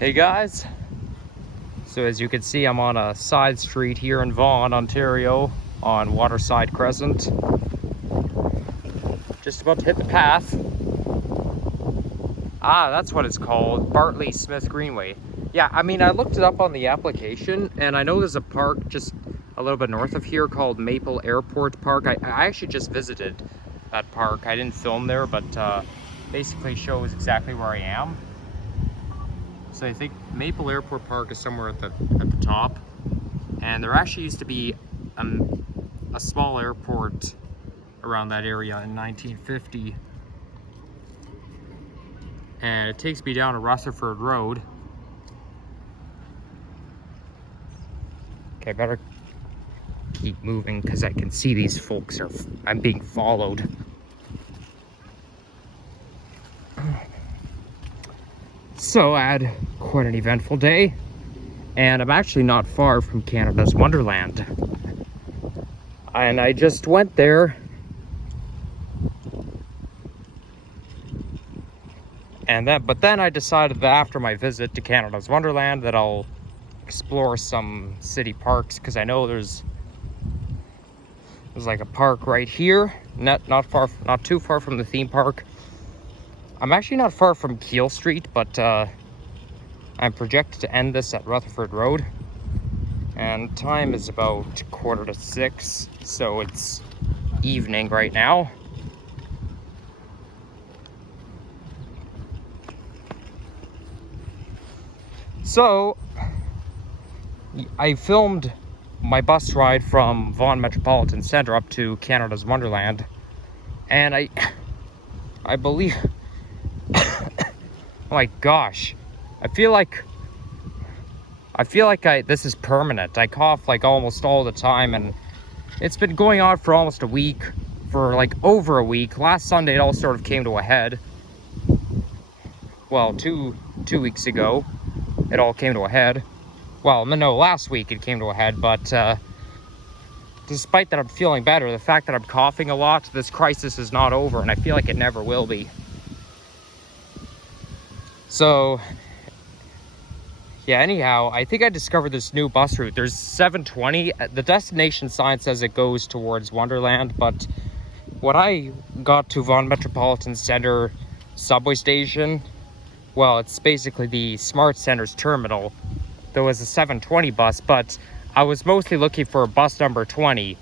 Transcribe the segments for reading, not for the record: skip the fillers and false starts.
Hey guys, so as you can see, I'm on a side street here in Vaughan, Ontario on Waterside Crescent. Just about to hit the path. That's what it's called, Bartley Smith Greenway. Yeah, I mean, I looked it up on the application and I know there's a park just a little bit north of here called Maple Airport Park. I actually just visited that park. I didn't film there, but basically shows exactly where I am. So I think Maple Airport Park is somewhere at the top, and there actually used to be a small airport around that area in 1950, and it takes me down to Rutherford Road. Okay, I better keep moving because I can see these folks I'm being followed. So I had quite an eventful day, and I'm actually not far from Canada's Wonderland. And I just went there, but then I decided that after my visit to Canada's Wonderland that I'll explore some city parks, because I know there's like a park right here, not too far from the theme park. I'm actually not far from Keele Street, but I'm projected to end this at Rutherford Road. And time is about 5:45, so it's evening right now. So, I filmed my bus ride from Vaughan Metropolitan Centre up to Canada's Wonderland. And I believe... Oh my gosh, I feel like this is permanent. I cough like almost all the time, and it's been going on for almost a week, for like over a week. Last Sunday it all sort of came to a head. Well, two weeks ago it all came to a head. Well, no, last week it came to a head, but despite that I'm feeling better, the fact that I'm coughing a lot, this crisis is not over, and I feel like it never will be. So, yeah, anyhow, I think I discovered this new bus route. There's 720. The destination sign says it goes towards Wonderland, but when I got to Vaughan Metropolitan Centre subway station, well, it's basically the Smart Centre's terminal. There was a 720 bus, but I was mostly looking for bus number 20,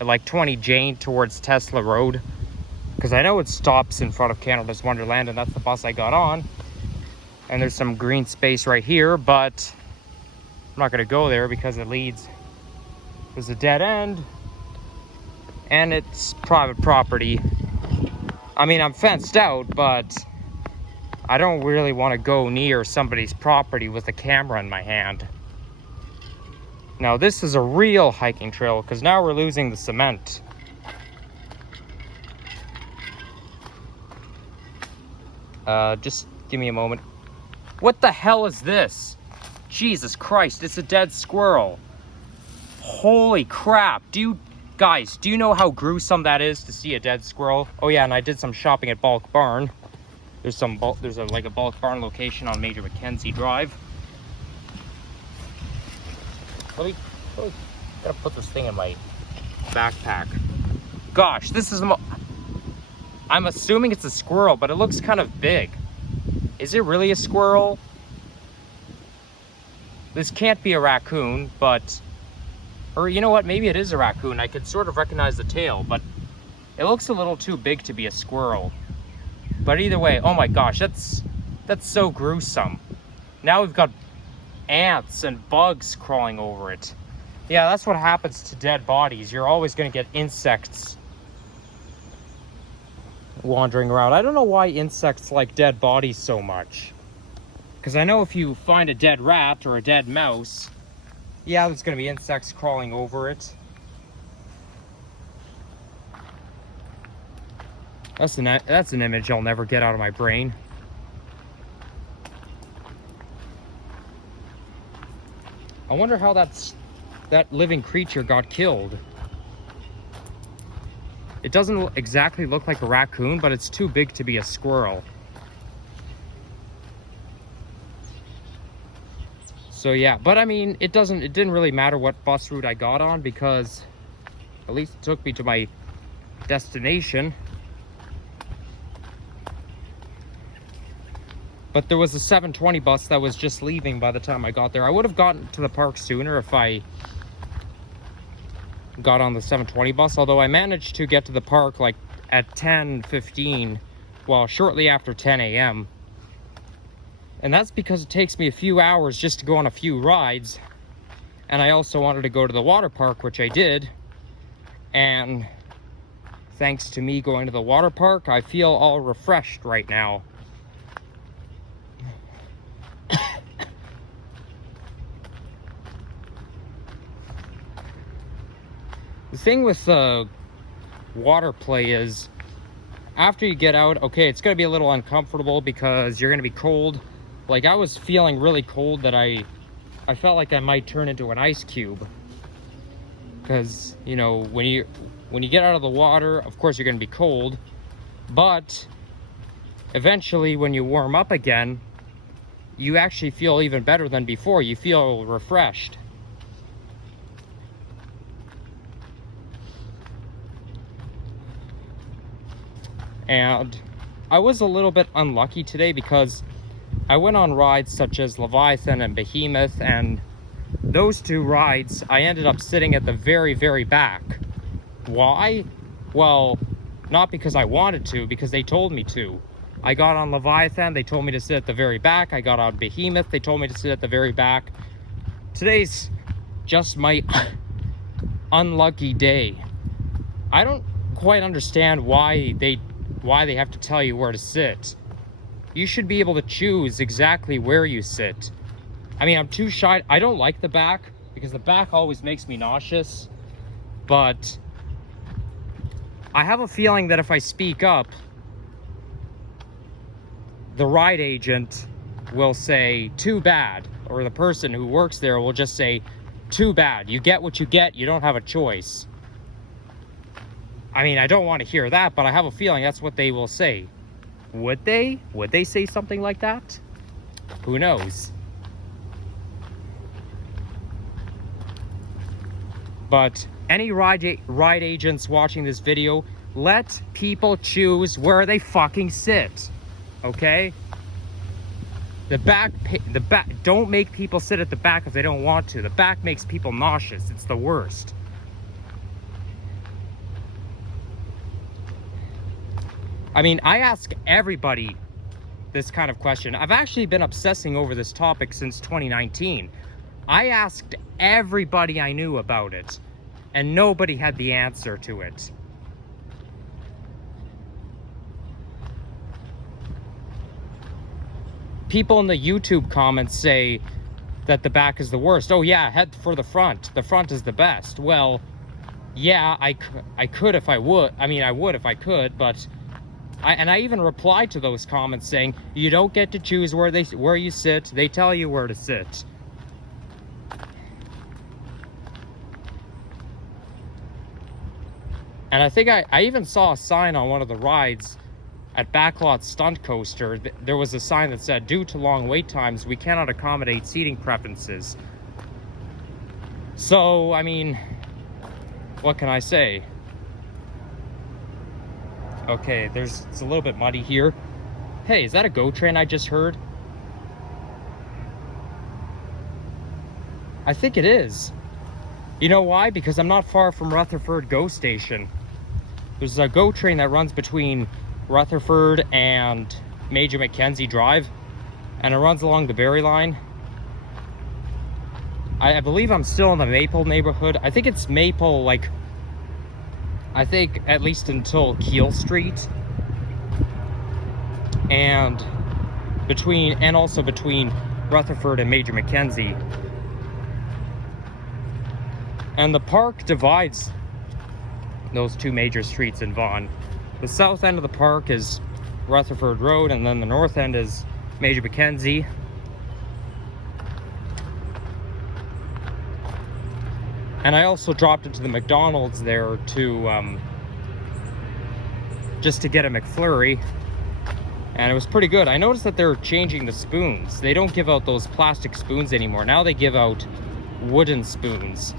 like 20 Jane towards Tesla Road, because I know it stops in front of Canada's Wonderland, and that's the bus I got on. And there's some green space right here, but I'm not gonna go there because there's a dead end and it's private property. I mean, I'm fenced out, but I don't really want to go near somebody's property with a camera in my hand. Now this is a real hiking trail, because now we're losing the cement. Just give me a moment. What the hell is this? Jesus Christ, it's a dead squirrel. Holy crap. Do you know how gruesome that is to see a dead squirrel? Oh yeah, and I did some shopping at Bulk Barn. There's a Bulk Barn location on Major Mackenzie Drive. Let me gotta put this thing in my backpack. Gosh, I'm assuming it's a squirrel, but it looks kind of big. Is it really a squirrel? This can't be a raccoon, or you know what, maybe it is a raccoon. I could sort of recognize the tail, but it looks a little too big to be a squirrel. But either way, oh my gosh, that's so gruesome. Now we've got ants and bugs crawling over it. Yeah, that's what happens to dead bodies. You're always gonna get insects wandering around. I don't know why insects like dead bodies so much. Because I know if you find a dead rat or a dead mouse, yeah, there's going to be insects crawling over it. That's an image I'll never get out of my brain. I wonder how that living creature got killed. It doesn't exactly look like a raccoon, but it's too big to be a squirrel. So yeah, but I mean, it didn't really matter what bus route I got on, because at least it took me to my destination. But there was a 7:20 bus that was just leaving by the time I got there. I would have gotten to the park sooner if I got on the 7:20 bus, although I managed to get to the park like at 10:15, well, shortly after 10 a.m. And that's because it takes me a few hours just to go on a few rides. And I also wanted to go to the water park, which I did. And thanks to me going to the water park, I feel all refreshed right now. The thing with water play is, after you get out, okay, it's going to be a little uncomfortable because you're going to be cold. Like, I was feeling really cold that I felt like I might turn into an ice cube. Because, you know, when you get out of the water, of course you're going to be cold. But eventually when you warm up again, you actually feel even better than before. You feel refreshed. And I was a little bit unlucky today because I went on rides such as Leviathan and Behemoth, and those two rides I ended up sitting at the very, very back. Why? Well, not because I wanted to, because they told me to. I got on Leviathan, they told me to sit at the very back. I got on Behemoth, they told me to sit at the very back. Today's just my unlucky day. I don't quite understand why they have to tell you where to sit. You should be able to choose exactly where you sit. I mean, I'm too shy. I don't like the back because the back always makes me nauseous. But I have a feeling that if I speak up, the ride agent will say, too bad. Or the person who works there will just say, too bad. You get what you get. You don't have a choice. I mean, I don't want to hear that, but I have a feeling that's what they will say. Would they? Would they say something like that? Who knows? But any ride agents watching this video, let people choose where they fucking sit. Okay? The back, don't make people sit at the back if they don't want to. The back makes people nauseous. It's the worst. I mean, I ask everybody this kind of question. I've actually been obsessing over this topic since 2019. I asked everybody I knew about it, and nobody had the answer to it. People in the YouTube comments say that the back is the worst. Oh yeah, head for the front. The front is the best. Well, yeah, I could if I would. I mean, I would if I could, but I even replied to those comments saying, you don't get to choose where you sit. They tell you where to sit. And I think I even saw a sign on one of the rides at Backlot Stunt Coaster. There was a sign that said, due to long wait times, we cannot accommodate seating preferences. So, I mean, what can I say? Okay, it's a little bit muddy here. Hey, is that a GO train I just heard? I think it is. You know why? Because I'm not far from Rutherford GO station. There's a GO train that runs between Rutherford and Major Mackenzie Drive, and it runs along the Berry line. I believe I'm still in the Maple neighborhood. I think it's Maple, like, I think at least until Keel Street, and also between Rutherford and Major Mackenzie. And the park divides those two major streets in Vaughan. The south end of the park is Rutherford Road, and then the north end is Major Mackenzie. And I also dropped into the McDonald's there to just to get a McFlurry. and it was pretty good. I noticed that they're changing the spoons. They don't give out those plastic spoons anymore. Now they give out wooden spoons.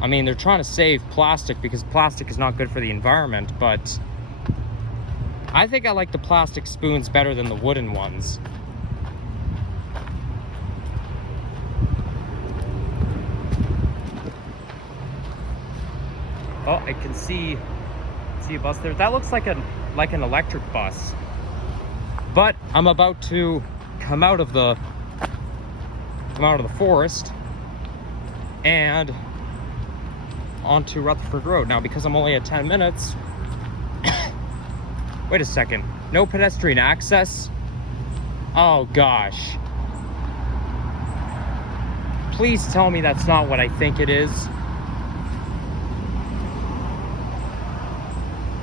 I mean, they're trying to save plastic because plastic is not good for the environment, but I think I like the plastic spoons better than the wooden ones. Oh, I can see a bus there. That looks like an electric bus. But I'm about to come out of the forest and onto Rutherford Road. Now, because I'm only at 10 minutes, wait a second, no pedestrian access? Oh gosh. Please tell me that's not what I think it is.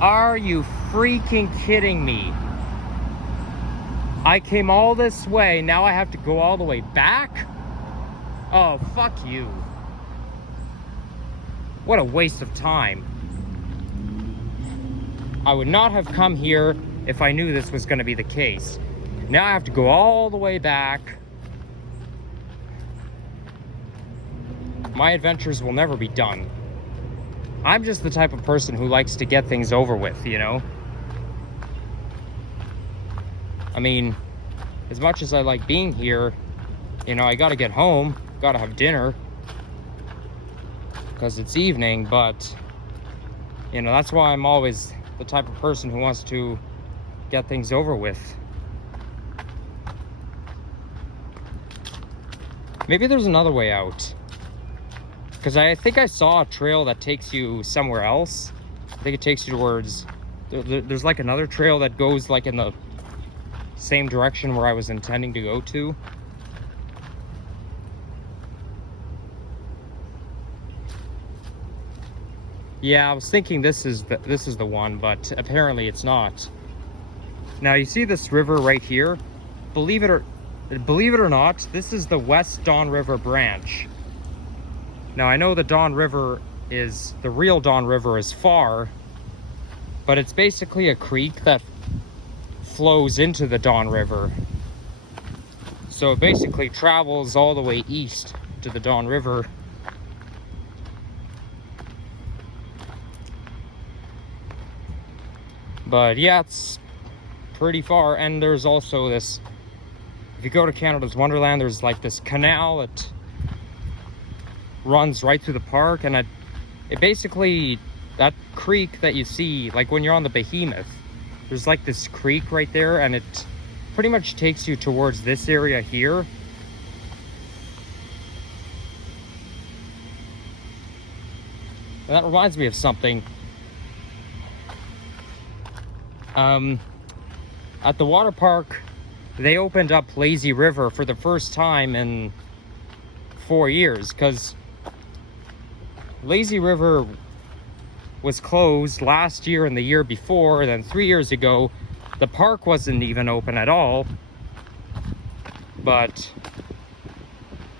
Are you freaking kidding me? I came all this way, now I have to go all the way back? Oh, fuck you. What a waste of time. I would not have come here if I knew this was going to be the case. Now I have to go all the way back. My adventures will never be done. I'm just the type of person who likes to get things over with, you know? I mean, as much as I like being here, you know, I gotta get home, gotta have dinner, because it's evening, but, you know, that's why I'm always the type of person who wants to get things over with. Maybe there's another way out. Because I think I saw a trail that takes you somewhere else. I think it takes you towards... There's like another trail that goes like in the same direction where I was intending to go to. Yeah, I was thinking this is the one, but apparently it's not. Now you see this river right here? Believe it or not, this is the West Don River branch. Now I know the the real Don River is far, but it's basically a creek that flows into the Don River. So it basically travels all the way east to the Don River. But yeah, it's pretty far. And there's also this, if you go to Canada's Wonderland, there's like this canal that runs right through the park, and it basically, that creek that you see, like when you're on the Behemoth, there's like this creek right there, and it pretty much takes you towards this area here. And that reminds me of something. At the water park, they opened up Lazy River for the first time in 4 years, because Lazy River was closed last year and the year before, and then 3 years ago the park wasn't even open at all. But,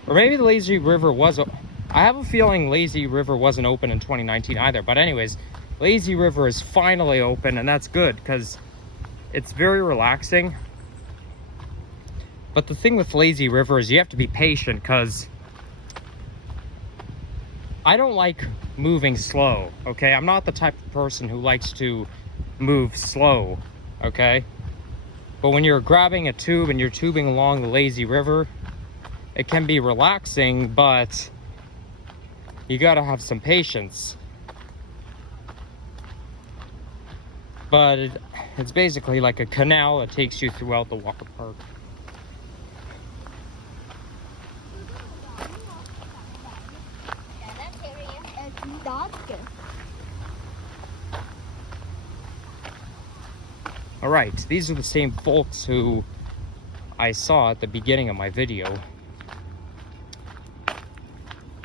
or maybe the Lazy River was, I have a feeling Lazy River wasn't open in 2019 either. But anyways, Lazy River is finally open, and that's good because it's very relaxing. But the thing with Lazy River is you have to be patient, because I don't like moving slow, okay? I'm not the type of person who likes to move slow, okay? But when you're grabbing a tube and you're tubing along the Lazy River, it can be relaxing, but you gotta have some patience. But it's basically like a canal that takes you throughout the water park. All right, these are the same folks who I saw at the beginning of my video.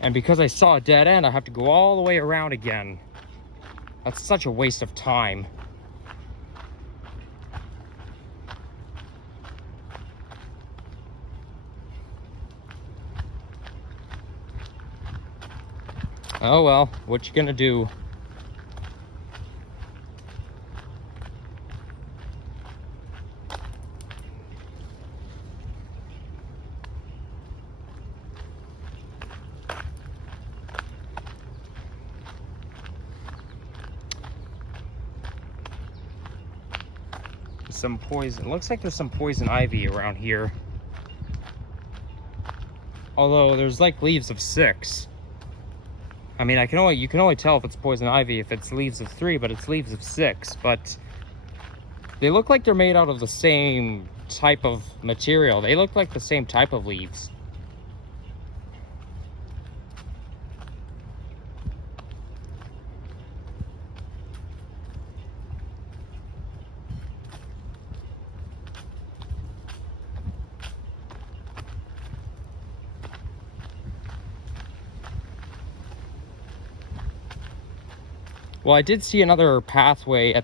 And because I saw a dead end, I have to go all the way around again. That's such a waste of time. Oh well, what you gonna do? some poison. It looks like there's some poison ivy around here. Although there's like leaves of 6. I mean, you can only tell if it's poison ivy if it's leaves of 3, but it's leaves of 6. But they look like they're made out of the same type of material. They look like the same type of leaves. Well, I did see another pathway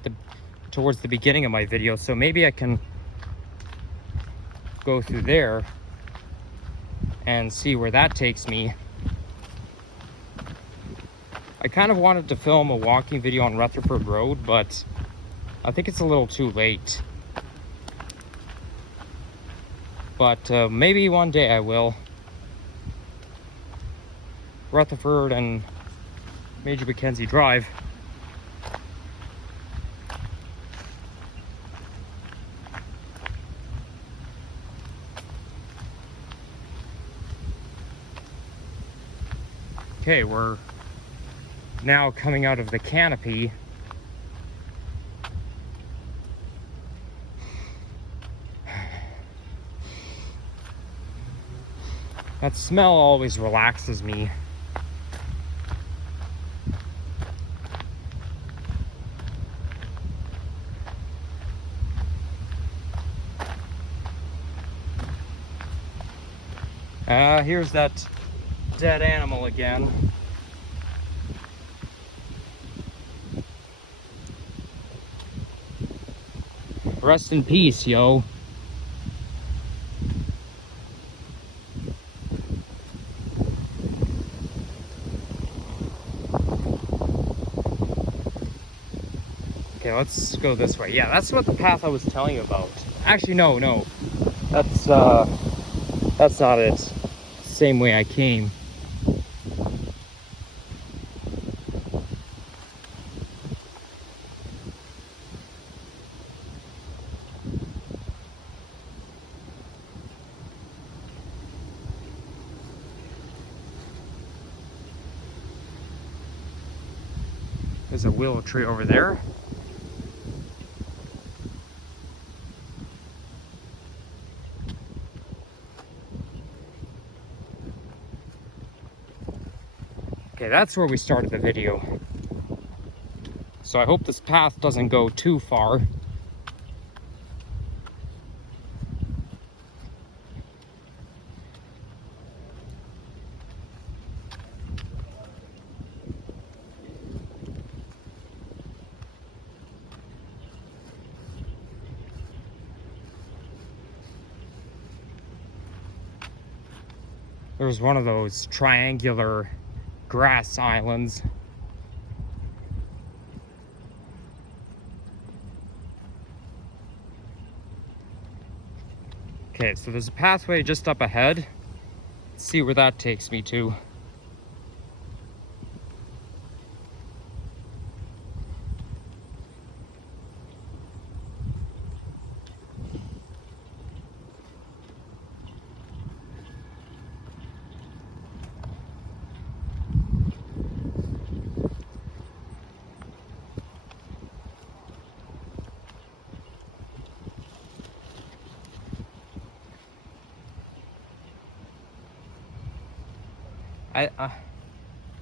towards the beginning of my video, so maybe I can go through there and see where that takes me. I kind of wanted to film a walking video on Rutherford Road, but I think it's a little too late. But maybe one day I will. Rutherford and Major Mackenzie Drive. Okay, we're now coming out of the canopy. That smell always relaxes me. Here's that dead animal again. Rest in peace, yo. Okay, let's go this way. Yeah, that's what the path I was telling you about. Actually, no. That's not it. Same way I came. There's a willow tree over there. Okay, that's where we started the video. So I hope this path doesn't go too far. There's one of those triangular grass islands. Okay, so there's a pathway just up ahead. Let's see where that takes me to.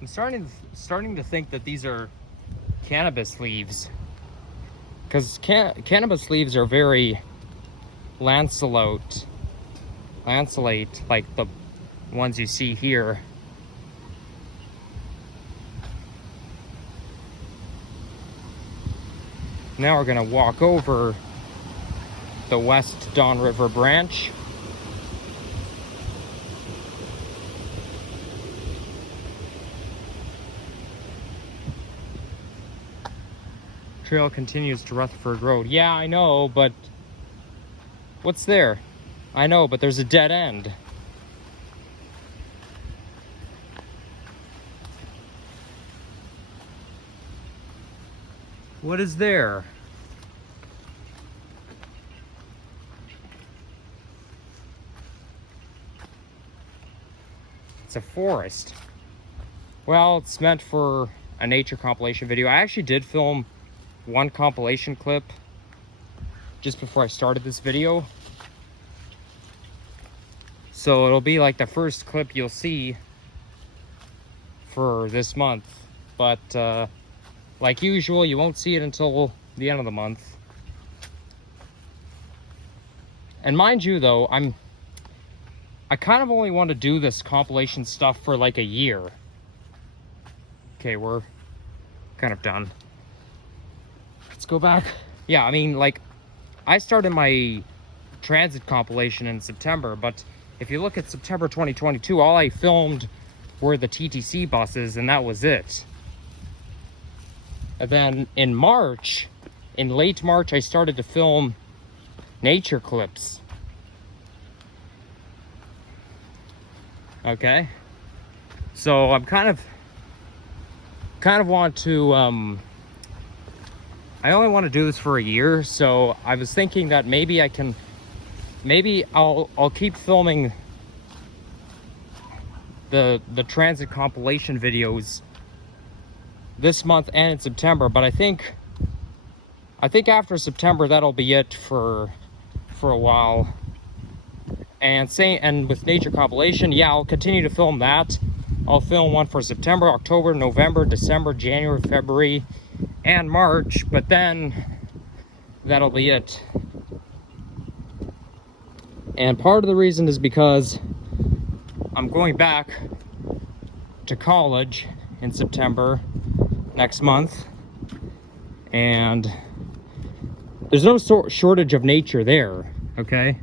I'm starting to think that these are cannabis leaves, because cannabis leaves are very lanceolate, like the ones you see here. Now we're gonna walk over the West Don River branch. Trail continues to Rutherford Road. Yeah, I know, but what's there? I know, but there's a dead end. What is there? It's a forest. Well, it's meant for a nature compilation video. I actually did film one compilation clip just before I started this video. So it'll be like the first clip you'll see for this month. But like usual, you won't see it until the end of the month. And mind you though, I kind of only want to do this compilation stuff for like a year. Okay, we're kind of done. Let's go back. Yeah, I mean, like, I started my transit compilation in September, but if you look at September 2022, all I filmed were the TTC buses, and that was it. And then in March, in late March, I started to film nature clips. Okay, so I'm kind of want to I only want to do this for a year, so I was thinking that maybe I'll keep filming the transit compilation videos this month and in September, but I think after September that'll be it for a while. And with nature compilation, yeah, I'll continue to film that. I'll film one for September, October, November, December, January, February, and March, but then that'll be it. And part of the reason is because I'm going back to college in September next month, and there's no shortage of nature there, okay?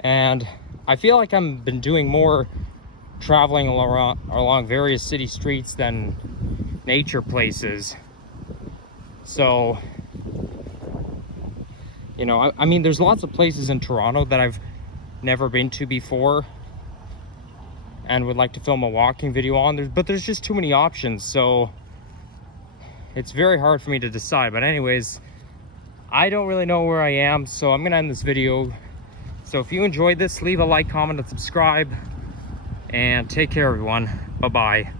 And I feel like I've been doing more traveling along various city streets than nature places. So, you know, I mean, there's lots of places in Toronto that I've never been to before and would like to film a walking video on, but there's just too many options, so it's very hard for me to decide. But anyways, I don't really know where I am, so I'm gonna end this video. So if you enjoyed this, leave a like, comment, and subscribe. And take care, everyone. Bye-bye.